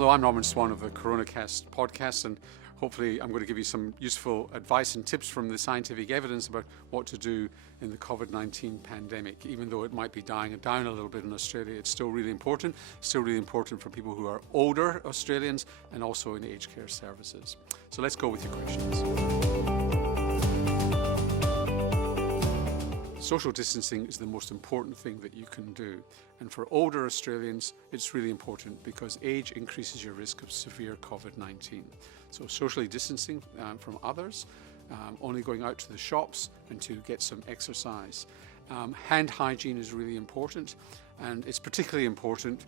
Hello, I'm Norman Swan of the CoronaCast podcast, and hopefully I'm going to give you some useful advice and tips from the scientific evidence about what to do in the COVID-19 pandemic. Even though it might be dying down a little bit in Australia, it's still really important. Still really important for people who are older Australians and also in aged care services. So let's go with your questions. Social distancing is the most important thing that you can do. And for older Australians, it's really important because age increases your risk of severe COVID-19. So socially distancing from others, only going out to the shops and to get some exercise. Hand hygiene is really important, and it's particularly important,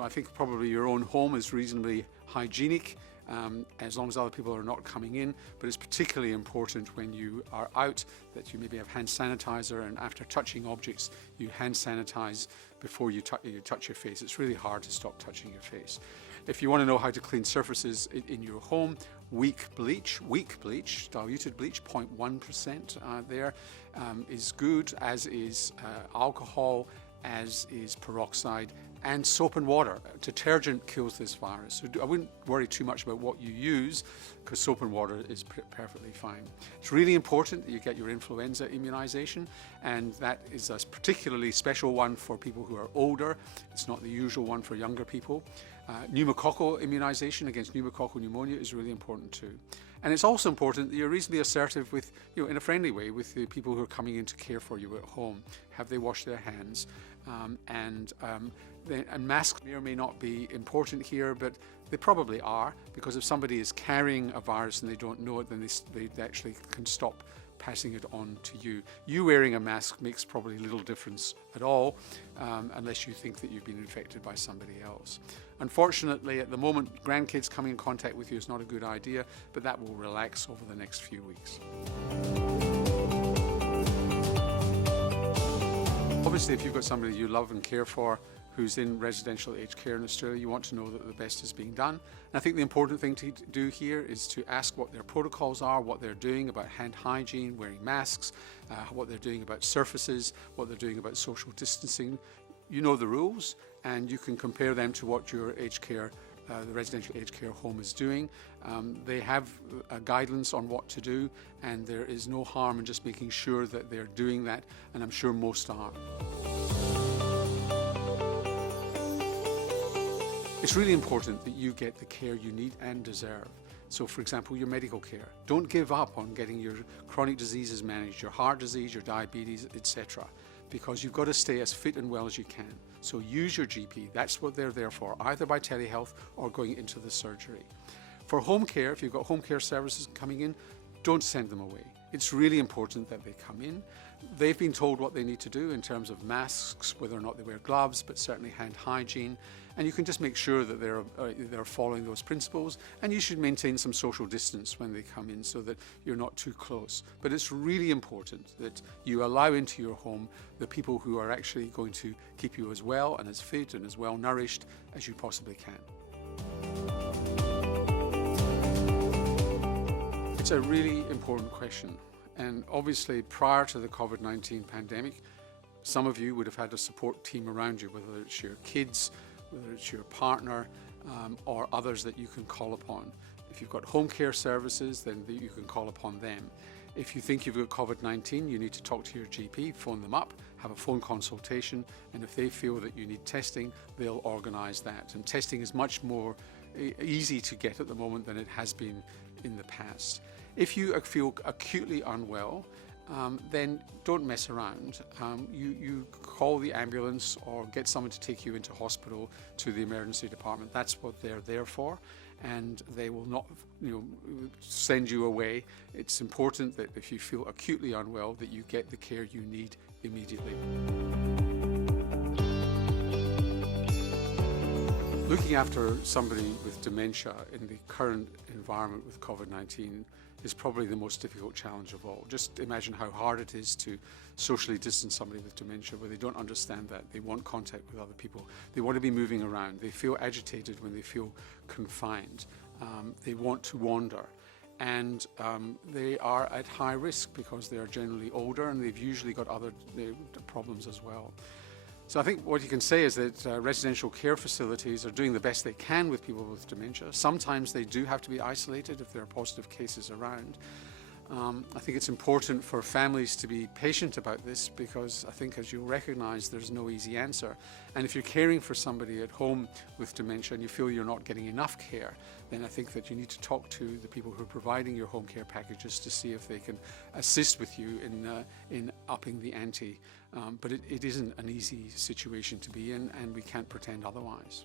I think probably your own home is reasonably hygienic, as long as other people are not coming in, but it's particularly important when you are out that you maybe have hand sanitizer, and after touching objects you hand sanitize before you touch your face. It's really hard to stop touching your face. If you want to know how to clean surfaces in your home, weak bleach, diluted bleach, 0.1% there is good, as is alcohol, as is peroxide, and soap and water. Detergent kills this virus. So I wouldn't worry too much about what you use, because soap and water is perfectly fine. It's really important that you get your influenza immunization, and that is a particularly special one for people who are older. It's not the usual one for younger people. Pneumococcal immunization against pneumococcal pneumonia is really important too. And it's also important that you're reasonably assertive with, in a friendly way, with the people who are coming in to care for you at home. Have they washed their hands? And masks may or may not be important here, but they probably are, because if somebody is carrying a virus and they don't know it, then they actually can stop passing it on to you. You wearing a mask makes probably little difference at all, unless you think that you've been infected by somebody else. Unfortunately, at the moment, grandkids coming in contact with you is not a good idea, but that will relax over the next few weeks. Obviously, if you've got somebody you love and care for who's in residential aged care in Australia, you want to know that the best is being done. And I think the important thing to do here is to ask what their protocols are, what they're doing about hand hygiene, wearing masks, what they're doing about surfaces, what they're doing about social distancing. You know the rules, and you can compare them to what your aged care, the residential aged care home is doing. They have guidance on what to do, and there is no harm in just making sure that they're doing that, and I'm sure most are. It's really important that you get the care you need and deserve. So, for example, your medical care. Don't give up on getting your chronic diseases managed, your heart disease, your diabetes, etc., because you've got to stay as fit and well as you can. So use your GP. That's what they're there for, either by telehealth or going into the surgery. For home care, if you've got home care services coming in, don't send them away. It's really important that they come in. They've been told what they need to do in terms of masks, whether or not they wear gloves, but certainly hand hygiene. And you can just make sure that they're following those principles, and you should maintain some social distance when they come in so that you're not too close. But it's really important that you allow into your home the people who are actually going to keep you as well and as fit and as well nourished as you possibly can. It's a really important question, and obviously prior to the COVID-19 pandemic, some of you would have had a support team around you, whether it's your kids, whether it's your partner, or others that you can call upon. If you've got home care services, then you can call upon them. If you think you've got COVID-19, you need to talk to your GP, phone them up, have a phone consultation, and if they feel that you need testing, they'll organise that. And testing is much more easy to get at the moment than it has been in the past. If you feel acutely unwell, then don't mess around. You call the ambulance or get someone to take you into hospital to the emergency department. That's what they're there for, and they will not send you away. It's important that if you feel acutely unwell that you get the care you need immediately. Looking after somebody with dementia in the current environment with COVID-19 is probably the most difficult challenge of all. Just imagine how hard it is to socially distance somebody with dementia where they don't understand that. They want contact with other people. They want to be moving around. They feel agitated when they feel confined. They want to wander. And they are at high risk because they are generally older and they've usually got other problems as well. So I think what you can say is that residential care facilities are doing the best they can with people with dementia. Sometimes they do have to be isolated if there are positive cases around. I think it's important for families to be patient about this, because I think, as you'll recognise, there's no easy answer. And if you're caring for somebody at home with dementia and you feel you're not getting enough care, then I think that you need to talk to the people who are providing your home care packages to see if they can assist with you in upping the ante. But it isn't an easy situation to be in, and we can't pretend otherwise.